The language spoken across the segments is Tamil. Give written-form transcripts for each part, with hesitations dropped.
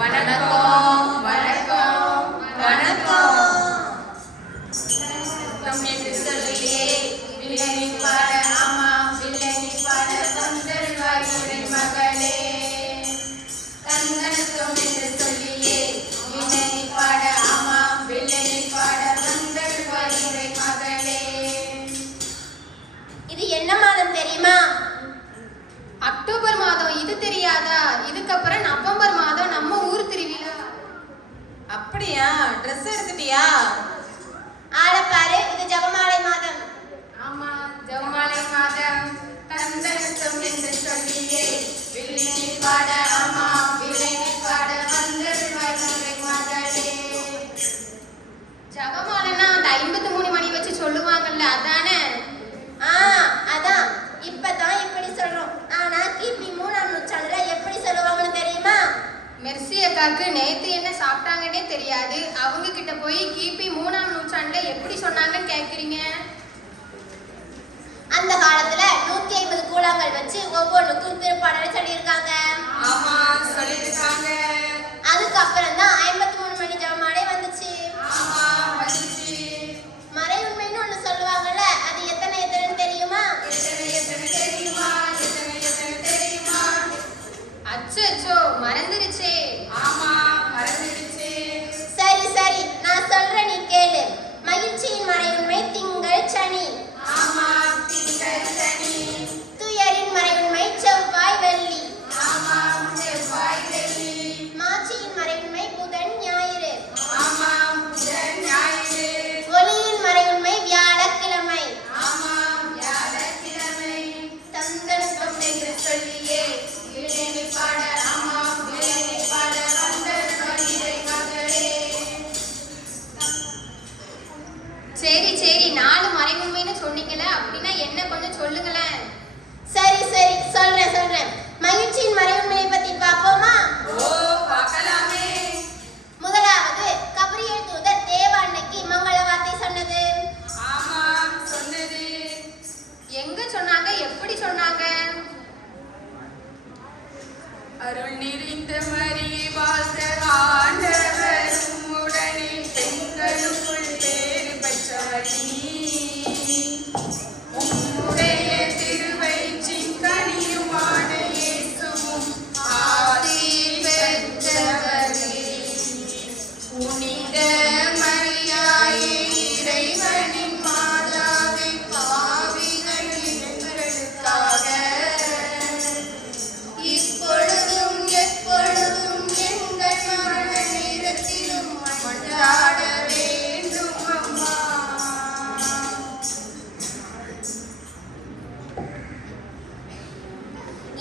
வணக்கம் வணக்கம் வணக்கம். என்று சொல்லியே வில்லனி பாட ஆமா வில்லனி பாட தந்தருவாய் உரை மகளே. தந்தனத்தம் என்று சொல்லியே வில்லனி பாட ஆமா வில்லனி பாட தந்தருவாய் உரை மகளே. இது என்ன மாதம் தெரியுமா? அக்டோபர் மாதம். இது தெரியாதா? இதுக்கப்புறம் நவம்பர் மாதம் நம்ம ஊர் திருவிழா. அப்படியா? ட்ரெஸ் எடுத்துட்டியா? ஆளப்பாரு, இது ஜபமாலை மாதம். ஆமா ஜெபமாலை மாதம். தந்தனத்தம் என்று சொல்லியே வில்லனி பாட ஆமா வில்லனி பாட தந்தருவாய் உரை மகளே. ஜெபமாலைன்னா அந்த 53 மணி வச்சு சொல்லுவாங்கல்ல, அதானே? அதான். இப்பதான் இப்படி சொல்றோம். ஆனா கிபி 3ஆம் நூற்றாண்டுல எப்படி சொல்லுவாங்கன்னு தெரியுமா? மெர்சி அக்காக்கு நேத்து என்ன சாப்பிட்டாங்கன்னே தெரியாது. அவங்க கிட்ட போய் கிபி 3ஆம் நூற்றாண்டுல எப்படி சொன்னாங்கன்னு கேக்குறீங்க? அந்த காலத்துல 150 கூழாங்கல் வச்சு ஒவ்வொன்றுக்கும் திருப்பாடல் சொல்லியிருக்காங்க. ஆமா சொல்லிருக்காங்க. அதுக்கப்புறம் தான் 53 மணி ஜபமாலை வந்துச்சு. ஆமா வந்துச்சு. மறை உண்மைன்னு ஒண்ணு சொல்லுவாங்கல்ல, அது எத்தனை எத்தனைன்னு தெரியுமா? எத்தனை தெரியுமா? எத்தனை தெரியுமா? அச்சோ மறந்துருச்சே. ஆமா மறந்துடுச்சு. சரி நான் சொல்றேன், நீ கேளு. மகிழ்ச்சியின் மறை உண்மை திங்கள் சனி. ஆமா திங்கள் சனி. துயரின் மறை உண்மை செவ்வாய் வெள்ளி. ஆமா செவ்வாய் வெள்ளி. மாட்சியின் மறை உண்மை புதன் ஞாயிறு. ஆமா புதன் ஞாயிறு. ஒளியின் மறை உண்மை வியாழக்கிழமை. ஆமா வியாழக்கிழமை. தந்தனத்தம் என்று சொல்லியே வில்லனி பாட ஆமா வில்லனி பாட தந்தருவாய் உரை மகளே. சரி 4 மறை உண்மைன்னு சொன்னீங்கல, அப்படின்னா என்ன கொஞ்சம் சொல்லுங்களேன். சரி சொல்றேன். மகிழ்ச்சியின் மறை உண்மையை பத்தி பார்ப்போமா? ஓ பார்க்கலாமே. முதலாவது கபிரியேல் தூதர் தேவாண்ணைக்கு மங்கள வார்த்தை சொன்னது. ஆமா சொன்னது. எங்க சொன்னாங்க? எப்படி சொன்னாங்க? அருள் நிறைந்த மரியே வாழ்க ஆண்டவர் உம்முடனே பெண்களுக்குள் பேறு பெற்றவர் நீர். உம்முடைய திருவயிற்றின் கனியுமான இயேசுவும் ஆசீர் பெற்றவரே. புனித மரியாயே இறைவனின் மாதாவே பாவிகள் எங்களுக்காக இப்பொழுதும் எப்பொழுதும் எங்கள் மரண நேரத்திலும் மன்றாட வேண்டும் அம்மா.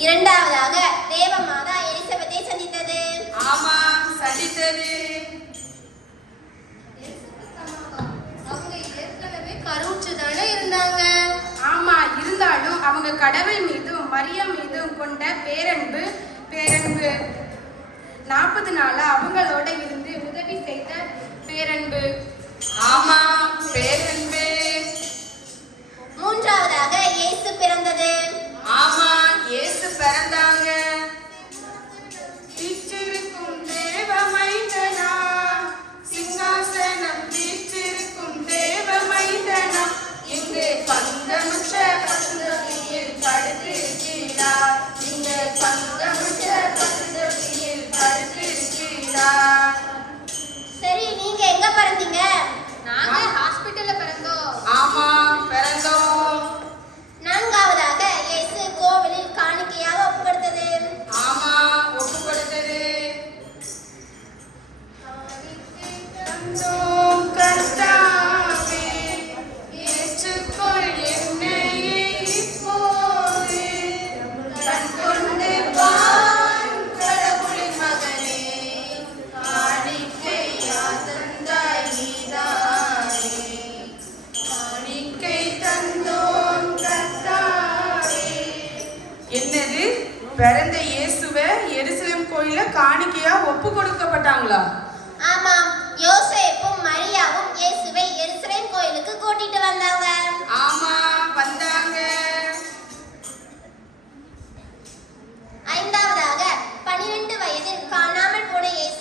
இரண்டாவதாக தேவமாதா எலிசபெத்தை சந்தித்தது. ஆமா சந்தித்தது. அவங்க ஏற்கனவே கருவுற்றுதானே இருந்தாங்க. ஆமா, இருந்தாலும் அவங்க கடவுள் மீதும் மரியம் மீதும் கொண்ட பேரன்பு 40 நாளா அவங்களோட இருந்து உதவி செய்த பேரன்பு. ஆமா பேரன்பு. மூன்றாவதாக இயேசு பிறந்தது. ஆமா இயேசு பிறந்தாங்க. வீற்றிருக்கும் தேவ மைந்தனா சிங்காசனம் வீற்றிருக்கும் தேவ மைந்தனா இங்கு பங்கமற்ற பசுந்தொட்டியில் படுத்திருக்கிறார். இங்கு பங்கமற்ற பசுந்தொட்டியில் படுத்திருக்கிறார். சரி, நீங்க எங்க பிறந்தீங்க? நாங்க ஹாஸ்பிட்டல்ல பிறந்தோம். ஆமா பிறந்தோம். நான்காவதாக இயேசு கோவிலில் காணிக்கையாக ஒப்பு கொடுத்தது. ஆமா ஒப்பு கொடுத்தது. தந்தோம் கர்த்தாவே ஏற்றுக்கொள் என்னையே இப்போது. கண் கொண்டு பார் கடவுளின் மகனே காணிக்கையா தந்தாய் நீதானே. காணிக்கை தந்தோம் கர்த்தாவே. என்னது? பிறந்த இயேசுவை எருசலேம் கோயில காணிக்கையா ஒப்பு கொடுக்கப்பட்டாங்களா? ஆமாம், யோசேப்பும் மரியாவும் இயேசுவை எருசலேம் கோயிலுக்கு கூட்டிட்டு வந்தாங்க. ஆமா வந்தாங்க. ஐந்தாவதாக 12 வயதில் காணாமல் போன இயேசு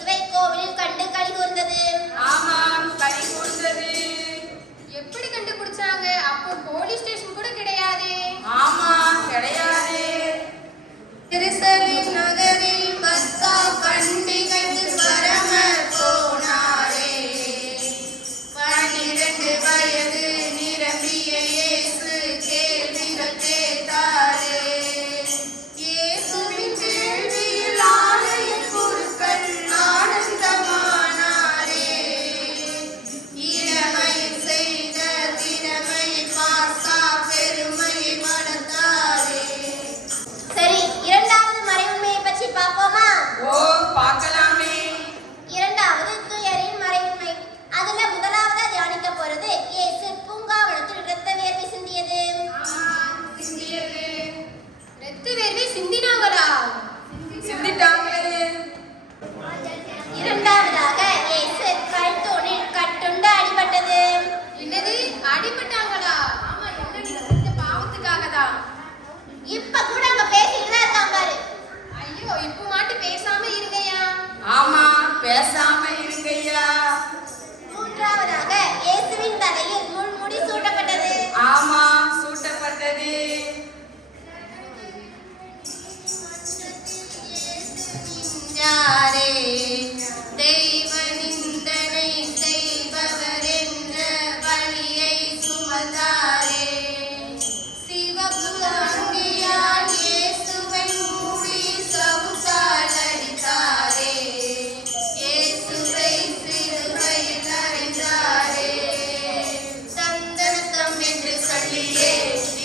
யாரே தெய்வ நிந்தனை செய்பவர் என்ற பழியை சுமந்தாரே சிவப்பு அங்கியால் இயேசுவை மூடி சவுக்கால் அடித்தாரே இயேசுவை சிலுவையில் அறைந்தாரே தந்தனத்தம் என்று சொல்லியே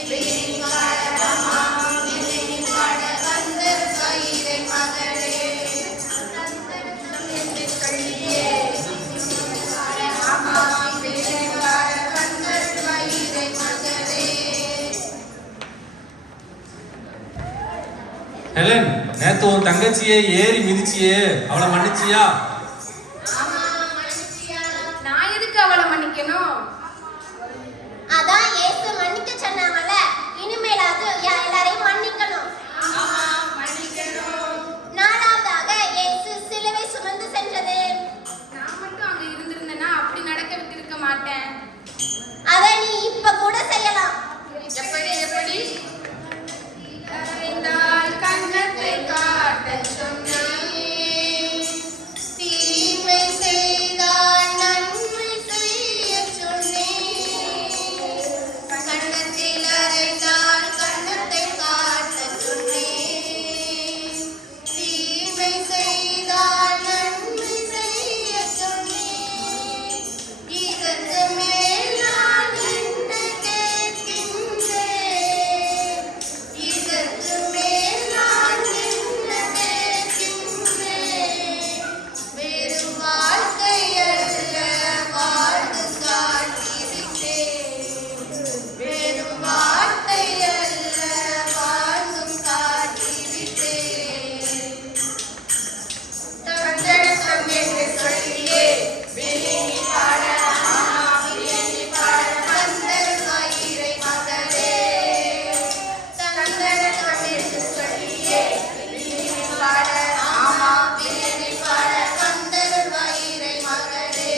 விழினி பாடலாமா விழினி பாட வந்த கயிறை மகளே தந்தனத்தம் என்று சொல்லியே பாடலாமா விழினி பாட வந்த கயிறை மகளே. ஹெலன், நேத்து உன் தங்கச்சியை ஏறி மிதிச்சியே, அவளை மன்னிச்சியா? ஆமா மன்னிச்சியா? நான் எதுக்கு அவளை மன்னிக்கணும்? அதான் இயேசு மன்னிக்க சொன்னாங்கல்ல, இனிமேலாவது எல்லாரையும் மன்னிக்கணும். நாலாவதாக இயேசு சிலுவை சுமந்து சென்றது. நான் மட்டும் அங்க இருந்திருந்தேன்னா அப்படி நடக்க விட்டிருக்க மாட்டேன். அதை நீ இப்ப கூட செய்யலாம். எப்படி எப்படி கரைந்தால் கன்னத்தை காட்டச் சொன்னேன். தீமை செய்தால் நன்மை செய்யச் சொன்னேன். கன்னத்தில் அறைந்தால் கன்னத்தை காட்டச் சொன்னேன். தீமை செய்தால் நன்மை செய்யச் சொன்னேன். இதற்கு மேல் நான் என்ன கேட்கின்றேன்? இதற்கு மேல் நான் என்ன கேட்கின்றேன்? வெறும் வாழ்க்கை அல்ல வாழ்ந்து காட்டிவிட்டேன். வெறும் வார்த்தை அல்ல வாழ்ந்தும் காட்டிவிட்டேன். தந்தனத்தம் என்று சொல்லியே விழினி பாட ஆமா விழினி பாட வந்த கயிறை மகளே தந்தனத்தம் என்று சொல்லியே விழினி பாட ஆமா விழினி பாட வந்த கயிறை மகளே.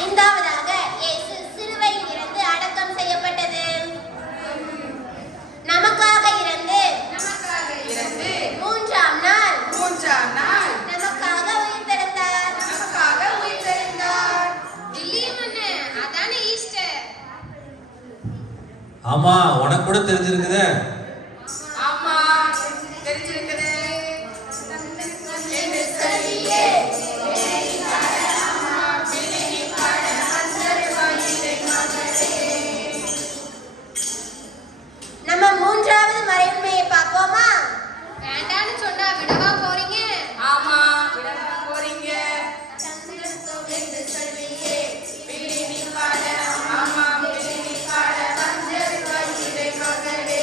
ஐந்தாவதாக இயேசு சிலுவையில் இருந்து அடக்கம் செய்யப்பட்டது. நமக்காக இருந்து மூன்றாம் நாள் நமக்காக உயிர்த்தெழுந்தார். வில்லியம் அண்ணன், அதானே ஈஸ்டர். ஆமா, உனக்கு கூட தெரிஞ்சிருக்குதே. ஆமா தெரிஞ்சிருக்குது. என்று சொல்லியே நம்ம மூன்றாவது மறைவுண்மையை பார்ப்போமா? வேண்டான்னு சொன்னா விடவா போறீங்க? ஆமா விடவா போறீங்க? தந்தனத்தம் என்று சொல்லியே ஆமா விழினி பாட வந்த கயிறை மகளே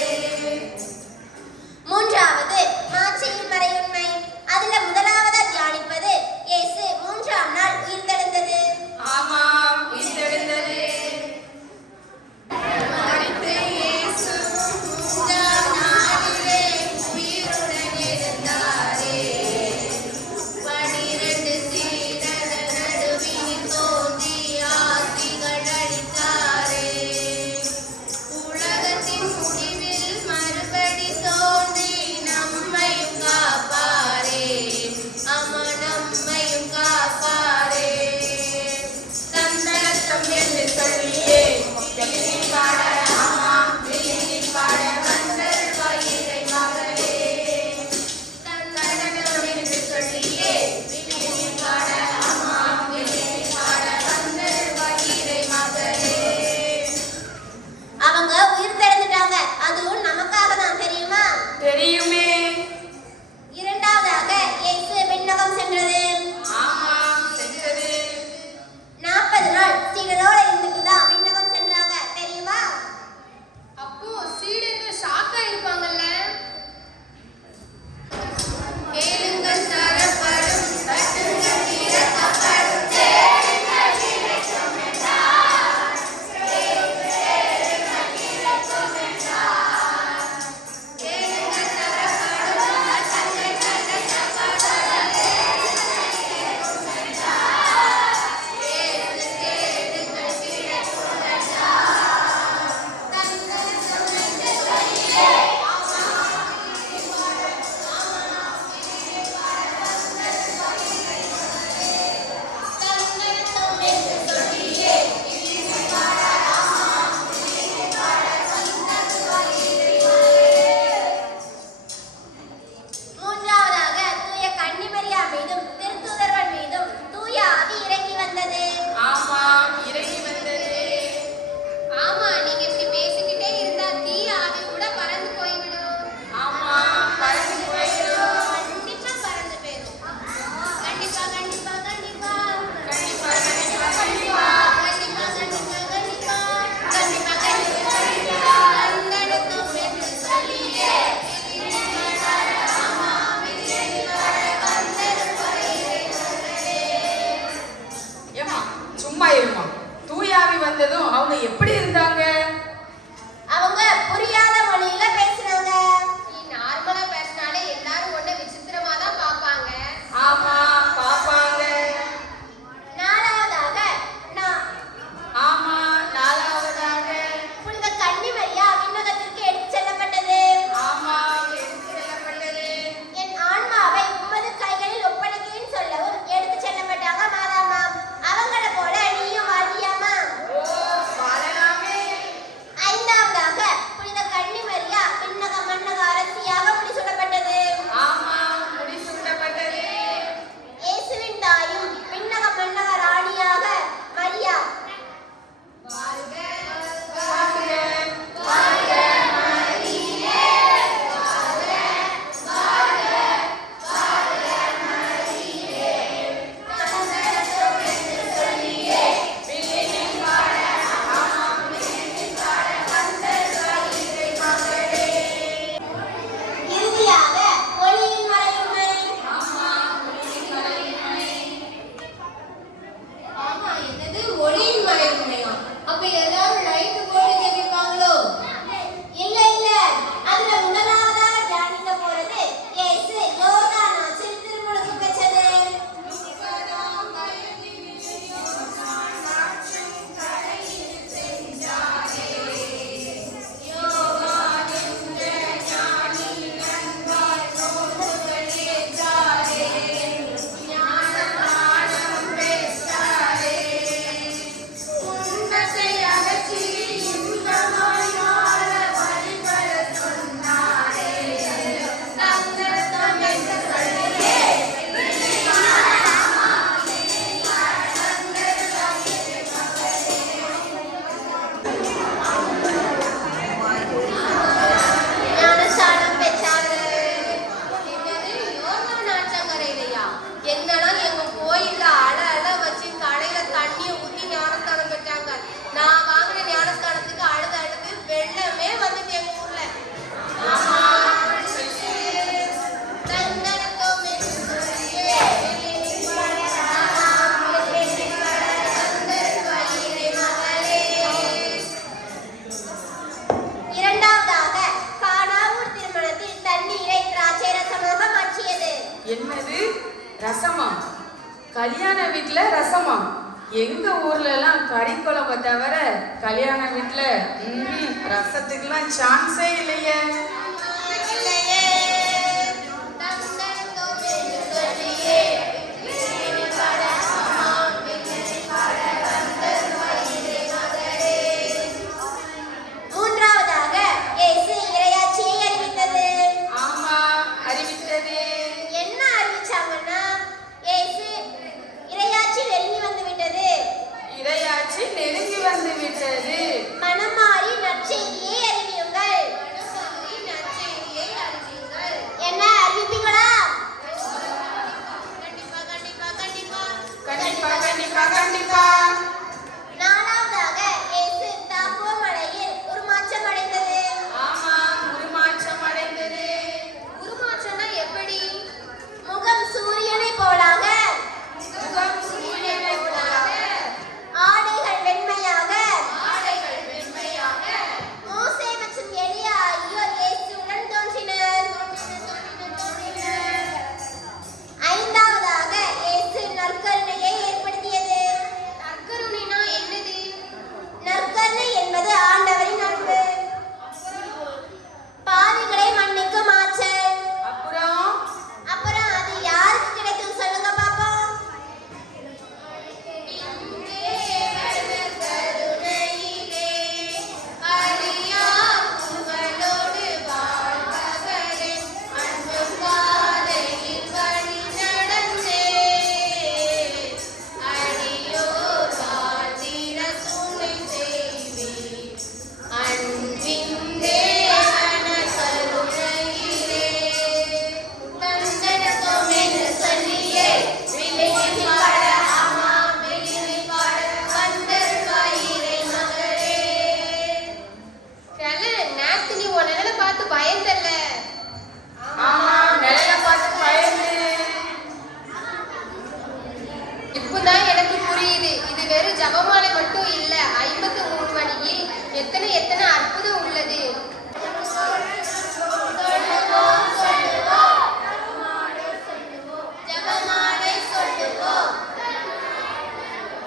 என்னது ரசமா? கல்யாண வீட்டுல ரசமா? எங்க ஊர்ல எல்லாம் கறி குழம்பை தவிர கல்யாண வீட்டுல ரசத்துக்குலாம் சான்ஸே இல்லையே. மூன்றாவதாக இயேசு இறையாட்சியை அறிவித்தது. ஆமா, அறிவித்தது. என்ன அறிவிச்சாங்கன்னா இயேசு இறையாட்சி நெருங்கி வந்து விட்டது. இறையாட்சி நெருங்கி வந்து விட்டது. மனம் மாறி நற்செய்தியை அறிவியுங்கள். என்ன அறிவிப்பீங்களா? கண்டிப்பா. நாலாவதாக இயேசு தாபோ மலையில் உருமாற்றம் அடைந்தது. ஆமா, உருமாற்றம் அடைந்தது. உருமாற்றம்னா எப்படி? முகம் சூரியனை போலாக, முகம் சூரியனை போலாக, ஆடைகள் வெண்மையாக. மோசே மற்றும் எலியா ஆகியோர் இயேசுவுடன் தோன்றினர். ஐந்தாவதாக இயேசு நற்கருணையை ஏற்படுத்தியது. நற்கருணைனா என்னது? நற்கருணை என்பது ஆண்டவரின் அன்பு. பாவிகளை மன்னிக்கும் ஆற்றல். அப்புறம் அது யாருக்கு கிடைக்கும் சொல்லுங்க பாப்போம். நேத்து நீ உன் நிழலை பார்த்து பயந்தல்ல? ஆமா, நிலைய பார்த்து பயந்து. இப்பதான் எனக்கு புரியுது. இது வெறும் ஜபமாலை மட்டும் இல்ல, 53 மணியில் எத்தனை அற்புதம் உள்ளது. ஜெபமாலை சொல்லுவோம்.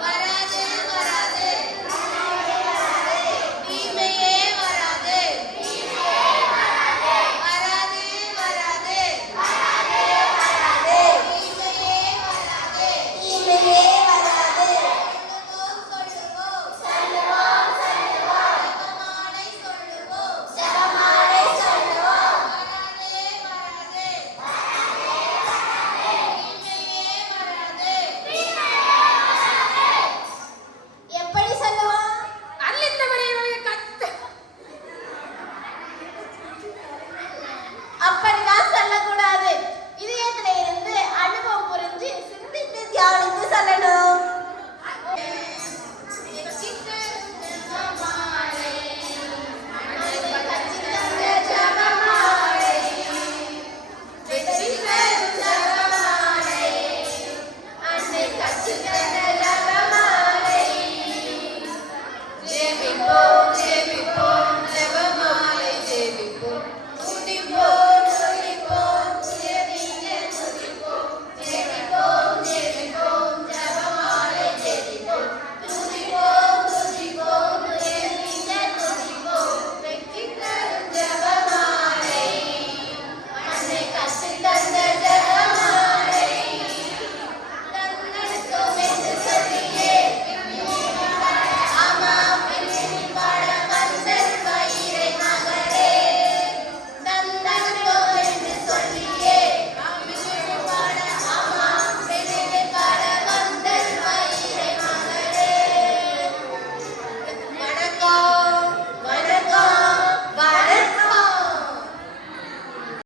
வராது வராது, தீமையே வராது. வராது வராது, தீமையே வராது. சொல்லுவோம். ஜெபமாலை சொல்லுவோம். எப்படி சொல்லுவோம்? அப்படிதான் சொல்லக்கூடாது. இதயத்துல இருந்து அனுபவம் புரிஞ்சு சிந்தித்து தியானித்து சொல்லணும்.